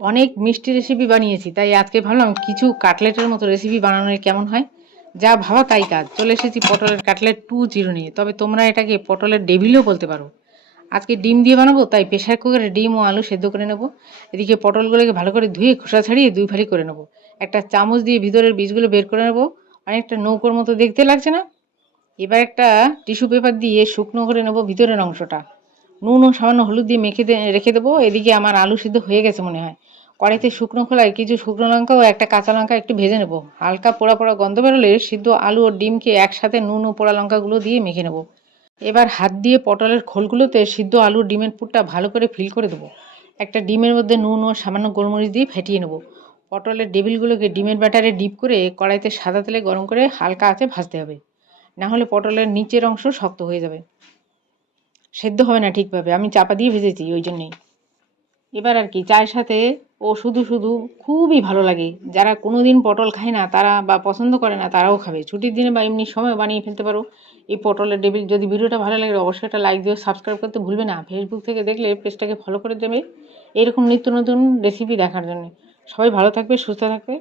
অনেক মিষ্টি রেসিপি বানিয়েছি, তাই আজকে ভাবলাম কিছু কাটলেটের মতো রেসিপি বানানোর কেমন হয়। যা ভাবা তাই কাজ, চলে এসেছি পটলের কাটলেট 2.0 নিয়ে। তবে তোমরা এটাকে পটলের ডেভিলও বলতে পারো। আজকে ডিম দিয়ে বানাবো, তাই প্রেশার কুকারে ডিম ও আলু সেদ্ধ করে নেব। এদিকে পটলগুলোকে ভালো করে ধুয়ে খোসা ছাড়িয়ে 2 ফালি করে নেব। একটা চামচ দিয়ে ভিতরের বীজগুলো বের করে নেব। অনেকটা নৌকোর মতো দেখতে লাগছে না? এবার একটা টিস্যু পেপার দিয়ে শুকনো করে নেব ভিতরের অংশটা। নুন ও সামান্য হলুদ দিয়ে মেখে রেখে দেবো। এদিকে আমার আলু সিদ্ধ হয়ে গেছে মনে হয়। কড়াইতে শুকনো খোলায় কিছু শুকনো লঙ্কা ও একটা কাঁচা লঙ্কা একটু ভেজে নেব। হালকা পোড়া পোড়া গন্ধ বেরোলে সিদ্ধ আলু ও ডিমকে একসাথে নুন ও পোড়া লঙ্কাগুলো দিয়ে মেখে নেব। এবার হাত দিয়ে পটলের খোলগুলোতে সিদ্ধ আলু ডিমের পুরটা ভালো করে ফিল করে দেবো। একটা ডিমের মধ্যে নুন ও সামান্য গোলমরিচ দিয়ে ফেটিয়ে নেব। পটলের ডেবিলগুলোকে ডিমের ব্যাটারে ডিপ করে কড়াইতে সাদা তেলে গরম করে হালকা আঁচে ভাজতে হবে, না হলে পটলের নিচের অংশ শক্ত হয়ে যাবে, সেদ্ধ হবে না ঠিকভাবে। আমি চাপা দিয়ে ভেজেছি ওই জন্যেই। এবার আর কি চায়ের সাথে ও শুধু শুধু খুবই ভালো লাগে। যারা কোনো দিন পটল খায় না তারা বা পছন্দ করে না তারাও খাবে। ছুটির দিনে বা এমনি সময় বানিয়ে ফেলতে পারো এই পটলের ডেবিল। যদি ভিডিওটা ভালো লাগে অবশ্যই একটা লাইক দিও, সাবস্ক্রাইব করতে ভুলবে না। ফেসবুক থেকে দেখলে পেজটাকে ফলো করে দেবে এরকম নিত্য নতুন রেসিপি দেখার জন্য। সবাই ভালো থাকবে, সুস্থ থাকবে।